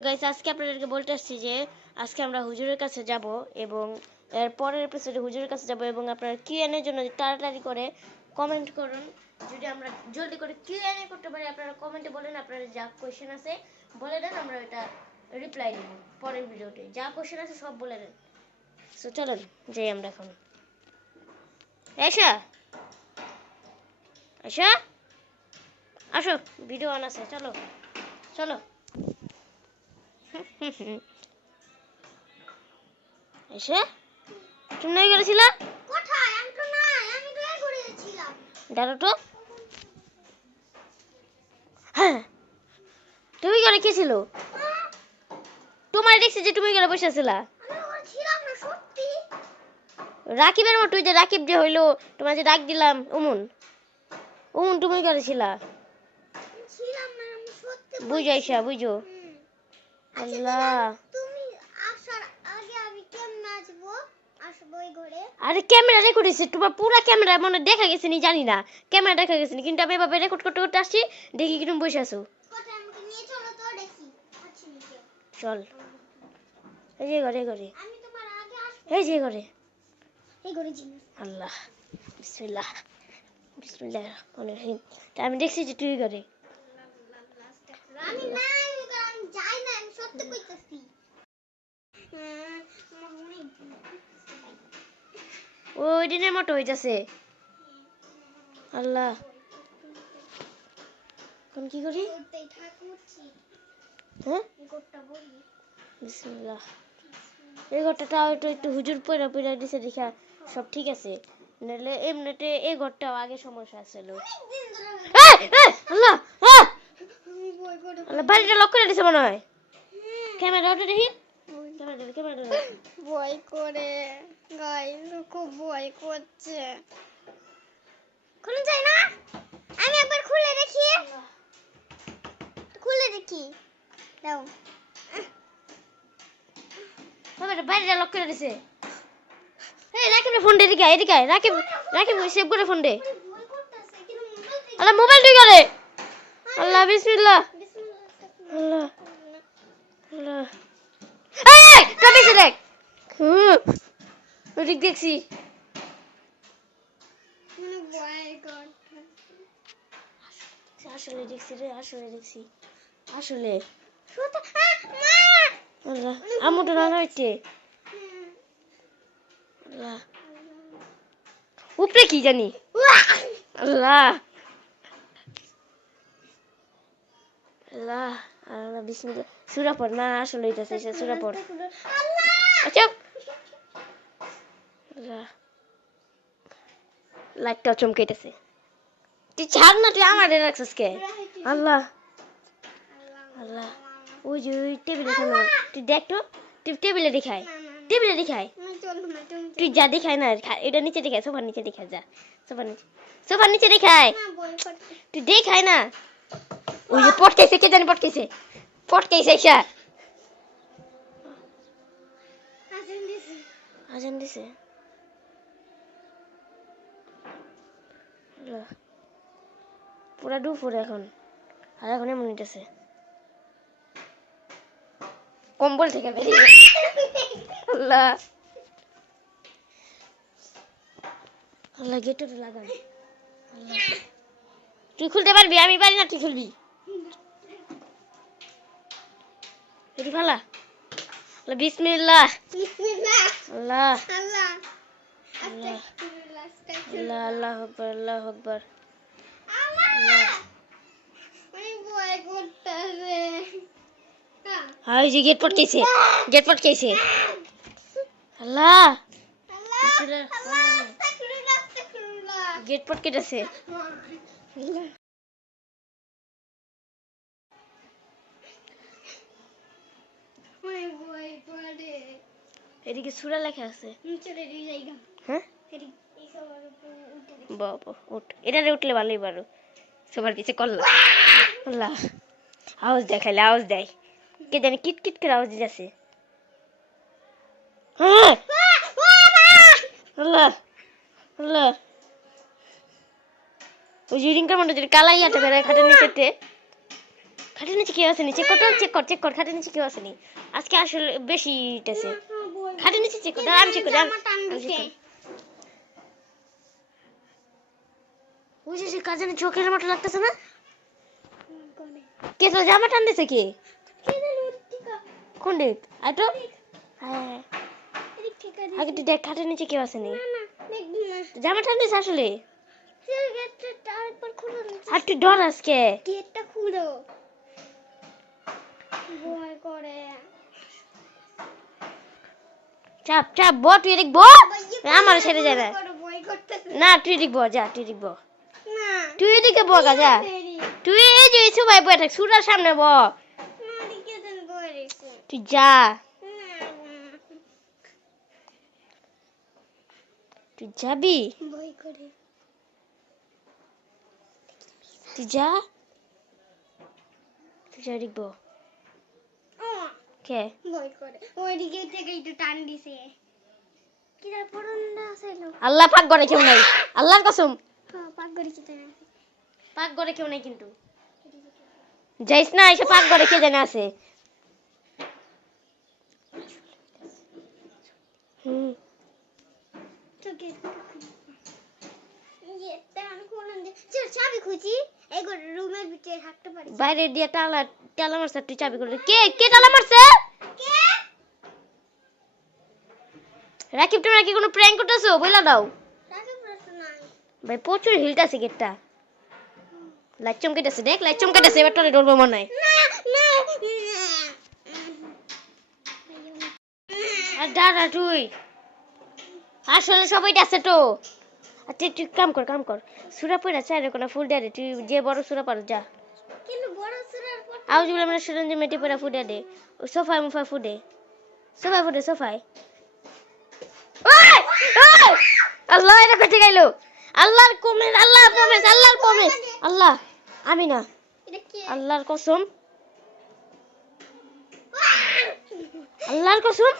Guys আজকে আপনাদেরকে বলতে আসছি যে, আজকে আমরা হুজুরের কাছে যাব এবং এর পরের এপিসোডে হুজুরের কাছে যাব এবং আপনারা কিউএন এর জন্য তাড়াতাড়ি করে কমেন্ট করুন। যদি আমরা জলদি করে কিউএন এ করতে পারি, আপনারা কমেন্টে বলেন, আপনাদের যা কোশ্চেন আছে, বলে দেন, আমরা এটা রিপ্লাই দেব পরের ভিডিওতে। যা কোশ্চেন আছে, সব বলে দেন। সো চলুন, যাই আমরা এখন। এসা এসা আসো ভিডিও অন আছে, চলো। চলো। এসে তুমি নই করেছিল কোথায়? আমি তো নাই আমি তো করে গেছিলাম। দাঁড়ো তো। হ্যাঁ। তুমি করে কে ছিল তোমার দেখছি যে তুমি করে বসেছিলা আমি ছিলাম না সত্যি। রাকিবের মতো যে রাকিব যে হইল তোমার যে ডাক দিলাম উমুন। উমুন তুমি করেছিলা বুঝাইছা না বুঝো। আল্লাহ। তুমি আসার আগে আমি কেমন আসব? আসব ওই ঘরে? আরে ক্যামেরা রেকর্ড হয়েছে তোমার পুরো ক্যামেরা মনে দেখা গেছে নি জানি না। ক্যামেরা দেখা গেছে নি কিন্তু আমি এভাবে রেকর্ড করতে করতে আসছি দেখি কি তুমি বসে আছো। চলো আচ্ছা চল। এই যে ঘরে ঘরে। এই যে ঘরে। এই ঘরে আল্লাহ বিসমিল্লাহ বিসমিল্লাহ আমি দেখছি যে তুই ঘরে। আমি না। সত্যি কইতাছি ওই দিনের মতো হইতাছে আল্লাহ কোন কি করি হ্যাঁ এই ঘরটা বিসমিল্লাহ এই ঘরটা তাও একটু একটু হুজুর পয়রা পয়রা দিছে দেখা সব ঠিক আছে। নাহলে এমনিতে এই ঘরটাও আগে সমস্যা ছিল। আল্লাহ আল্লাহ বাড়িটা লক করে দিছে মনে হয়। ক্যামেরা ওটা দেখি। ক্যামেরা ক্যামেরা ভয় করে। গাইস খুব ভয় করছে। খুলে যায় না? আমি একবার খুলে দেখি। খুলে দেখি। দাও। বাবা বাড়িটা লক করে দিছে। এই রাকিব ফোন দে এদিকে এদিকে। রাকিব রাকিব সেভ করে ফোন দে। আল্লাহ মোবাইল করে আল্লাহ বিসমিল্লাহ। আল্লাহ আল্লাহ এই তোর দেখছি দেখ ওদিক দেখছি আসলে দেখছি রে আসলে দেখছি আসলে হচ্ছে আল্লাহ উপরে কি জানি আল্লাহ আল্লাহ আল্লাহ বিসমিল্লাহ। সুরা পড় না আসলে হইতাছে সে সুরা পড়। আচ্ছা। আল্লাহ। লাইটটাও চমকাইতেছে। তুই ছাড় না তুই আমার রাখছিস কে? আল্লাহ। আল্লাহ। ওই যে ওই টেবিলে তুই দেখ তো তুই টেবিলে দেখায়। টেবিলে দেখায়। তুই যা দেখায় না এটা নিচে দেখায় সোফার নিচে দেখায় যা। সোফার নিচে সোফার নিচে দেখায়। তুই দেখায় না। ওই যে পটকাইছে কে জানি ইসা আসেন দিছি আজান দিছে পুরা দুপুর এখন আর এখন এমন নিতেছে কম্বল থেকে বেরিয়ে আল্লাহ আল্লাহ গেটে লাগান তুই খুলতে পারবি আমি পারি না তুই খুলবি এটি ভালা বিসমিল্লাহ বিসমিল্লাহ আল্লাহ আল্লাহ আল্লাহ আল্লাহ আকবর আল্লাহ আকবর হ্যাঁ যে গেট পটকেছে গেট পটকেছে। আল্লাহ আল্লাহ বিসমিল্লাহ। আল্লাহ আস্তাগফিরুল্লাহ আস্তাগফিরুল্লাহ গেট পটকেছে আমি ভয় করে এদিকে সুরা লেখা আছে। হ্যাঁ? বাবা উঠ। এটারে উঠলে ভালোই পারো। সবার আল্লাহ আওয়াজ দেখাইলে আওয়াজ দেয়। কে জানি কিট কিট করে আওয়াজ দিতেছে। হ্যাঁ! আল্লাহ আল্লাহ ওই যে রিঙ্কার যদি কালাই হাতে বেড়ায় খাটের নিচেতে। খাটের নিচে কেউ আসেনি চেক কর চেক কর চেক কর খাটের নিচে কেউ আসেনি আজকে আসলে বেশি ইটেছে খাটের নিচে চেক কর আমি চেক করি দিছে। check কাজে চোখের মতো লাগতেছে না? কে তো জামা টান দিছে কে? কোন দিক? তো হ্যাঁ। আগে তুই দেখ খাটের নিচে কেউ আসেনি জামা টান দিছে আসলে আর তুই ডর আজকে। গেটটা খুলো। করে। চাপ চাপ ব তুই এদিক ব আমার ছেড়ে যায় না তুই এদিক ব যা তুই এদিক ব না তুই এদিকে বগা যা তুই এই যে সবাই বয়ে থাক সুরার সামনে ব তুই যা। তুই যাবি? তুই যা। তুই যা ব ও কে? ভয় করে। ওইদিকে থেকে একটু টান দিছে। কিরা পড়ন্দা ছিল আল্লাহ পাক করে কেউ নাই। আল্লাহর কসম। হ্যাঁ পাক করে কি তাই পাক করে কেউ নাই কিন্তু। যাইস না এসে পাক করে কে জানে আছে। হুম। তোকে এটা আমি কোন চাবি খুঁজি। এই রুমের ভিতরে থাকতে পারি বাইরে দিয়ে তালা তালা মারছে তুই চাবি করে কে? কে তালা মারছে? কে? রাকিব তোমরা কি কোনো প্র্যাঙ্ক করতেছো? বইলা দাও। ভাই প্রচুর হিলটাছে গেটটা লাইট দেখ লাইট চমকেটেছে এবার তোরে ডরবো মনে হয়। আর দাদা তুই। আসলে সবাই আছে তো। তুই তুই কাম কর কাম কর। সুরা পড়া চাই কোনো ফুল দে তুই যে বড় সুরা পারো যা। কিন্তু বড় সুরার পর আউজ বলে আমরা সুরঞ্জি মেটে পড়া ফুটে দে ও সোফায় মুফায় ফুটে সোফায় ফুটে সোফায়। ওই! ওই! আল্লাহ এটা কোথা গেল? আল্লাহর কমেন্ট আল্লাহর প্রমিস আল্লাহর প্রমিস আল্লাহ আমি না। আল্লাহর কসম। আল্লাহর কসম?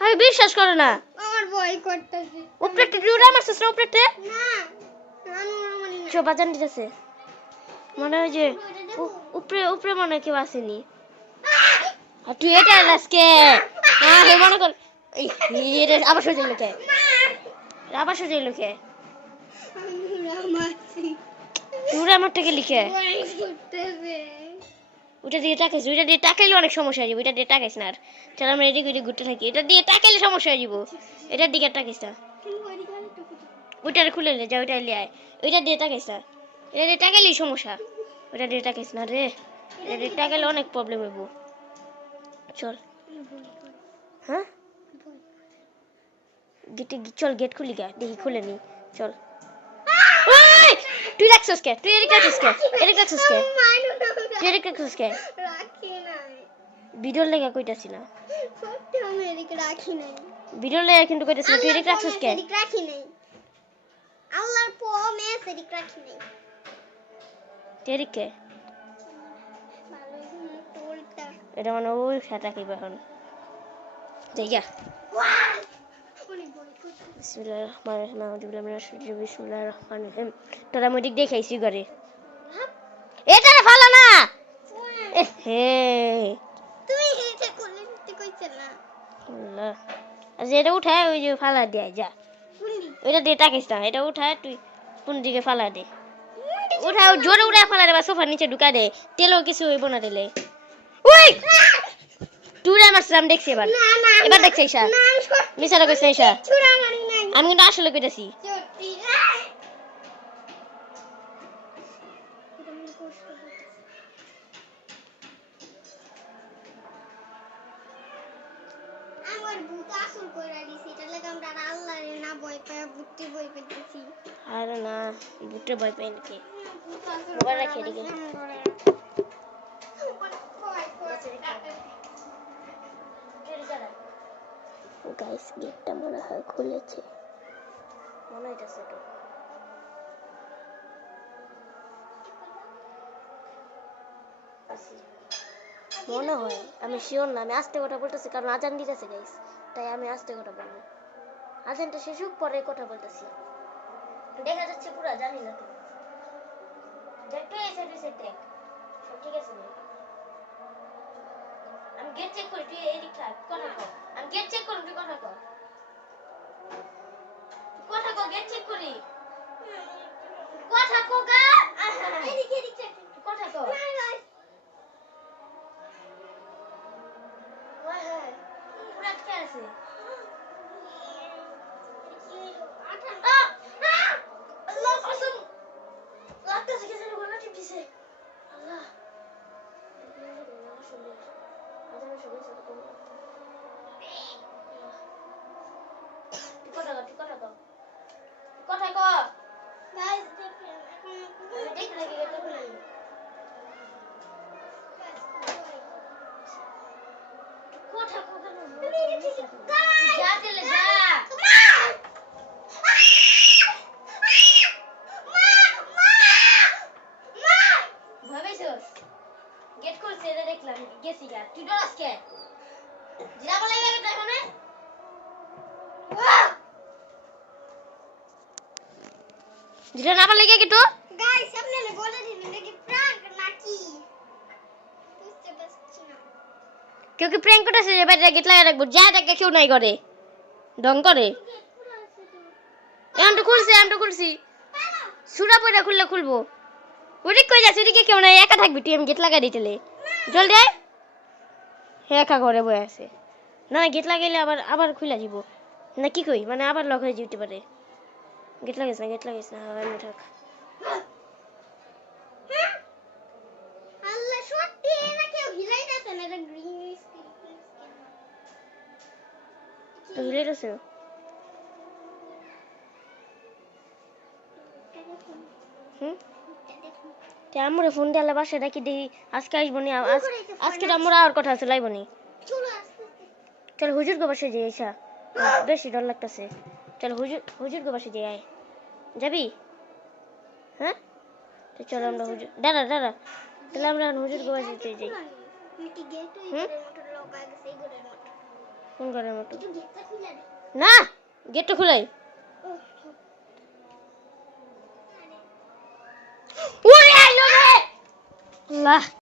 আমি বিশ্বাস করো না। আমার ভয় করতেছে। উপরে টুরা মারছিস না উপরে না। বাজান দিতেছে। মনে হয় যে উপরে উপরে মনে কেউ আসেনি। আর তুই এটা আজকে? হে মনে কর আবার লোকে আবার লোকে আমার থেকে লিখে। ওটা দিয়ে টাকাইছি ওইটা দিয়ে টাকাইলে অনেক সমস্যা হয়ে যাবে দিয়ে না আর। চল আমরা এদিকে ঘুরতে থাকি, এটা দিয়ে টাকাইলে সমস্যা হয়ে যাব। এটার দিকে আর টাকাইস না। খুঁজে। ওইটা খুলে নে যা ওইটা লিয়ে আয়। ওইটা দিয়ে টাকাইস না। এটা দিয়ে টাকাইলেই সমস্যা। ওইটা দিয়ে টাকাইস না রে। এটা দিয়ে টাকাইলে অনেক প্রবলেম হইব। চল। হ্যাঁ? গেটে চল গেট খুলি গা। দেখি খুলে নি। চল। ওই! তুই রাখছিস কে? তুই এদিকে রাখছিস কে? এদিকে রাখছিস কে? না তুই এদিকে রাখছিস কে? ভিডিওর লেগে কইতাছি না। রাখি নাই। ভিডিওর লেগে কিন্তু কইতাছি না। তুই এদিকে রাখছিস কে? রাখি নাই। তুই এদিকে ভালো হুম, টোলটা এটা মানে ওই সাটা কিবা এখন? করতেছে। বিসমিল্লাহির রহমানির রহিম আউযু মিনাশ শাইতানির রাজিম বিসমিল্লাহির রহমানির রহিম। তোরা মই দিক দেখাইছি ঘরে। হাপ, এটা রে ফালা না? শোনা। এ হে। তুমি এটা করলে নিতে না। আল্লাহ। আচ্ছা এটা উঠায় ওই যে ফালা দিয়ে যা। ওইটা দিয়ে টাকিস না এটা উঠায় তুই কোন দিকে ফালা দে। উঠায় ও জোরে উঠায় ফালা দে বা সোফার নিচে ঢুকা দে। তেলও কিছু হইব না দিলে ওই তুই মারছিলাম দেখছি এবার। এবার দেখছি ঈশা। মিশাটা কইছে ঈশা আমি কিন্তু আসলে কইতাছি। ভয় পেতেছি। আরে না ভয় পাই নাকি? মোবাইল রাখি এদিকে। গাইস গেটটা মনে হয় খুলেছে। মনে হইতাছে তো। মনে হয় আমি শিওর না আমি আস্তে কথা বলতেছি কারণ আজান দিতেছে গাইস তাই আমি আস্তে কথা বলব। আজানটা শেষ হোক, পরে কথা বলতেছি। দেখা যাচ্ছে পুরা, জানি না তো। দেখ এসে এই সাইড দেখ ঠিক আছে। আমি গেট চেক করি, তুই এদিক থাক কর আমি গেট চেক করুন তুই কথা কর কথা কর গেট চেক করি। দেখলাম গেছি গা। তুই ডরাস কে জিরা বলে গেছে এখানে জিরা না বলে তো গাইস আপনারা বলে দিন এটা কি প্রাঙ্ক নাকি? বুঝতে পারছি না। কেউ কি প্র্যাঙ্ক করতেছে যে বাইরে গেট লাগিয়ে রাখব? যা দেখে কেউ নাই করে ডং করে। এখন তো। খুলছি এখন তো খুলছি সুরা পরে খুললে খুলবো। ওদিক কই ওদিকে কেউ নাই একা থাকবি তুই আমি গেট লাগাই দিতেলে জলদি আয়। হে একা ঘরে বয়ে আছে। না গেট লাগাইলে আবার আবার খুলে যাব না কি কই? মানে আবার লক হয়ে যেতে পারে। গেট লাগাইস না গেট লাগাইস না আমি থাক। তো? হিলে হুম? তে আমরে ফোন দিয়ে বাসা ডাকি দেখি আজকে আসব নি আজকে আমার আর কথা আছে লাইব নি। চলো হুজুর গো বাসে যাই আইসা। বেশি ডর লাগতেছে। চল হুজুর হুজুর গো বাসে যাই আয়। যাবি? হ্যাঁ? তো চল আমরা হুজুর দাঁড়া দাঁড়া। তাহলে আমরা হুজুর গো বাসে যাই ওই হুম? ঘরের মতো লোক আগে সেই ঘরের মতো ফোন করার মতো একটু গেটটা খুলে দে না গেটটা খুলাই ও ওরে আইলো রে আল্লাহ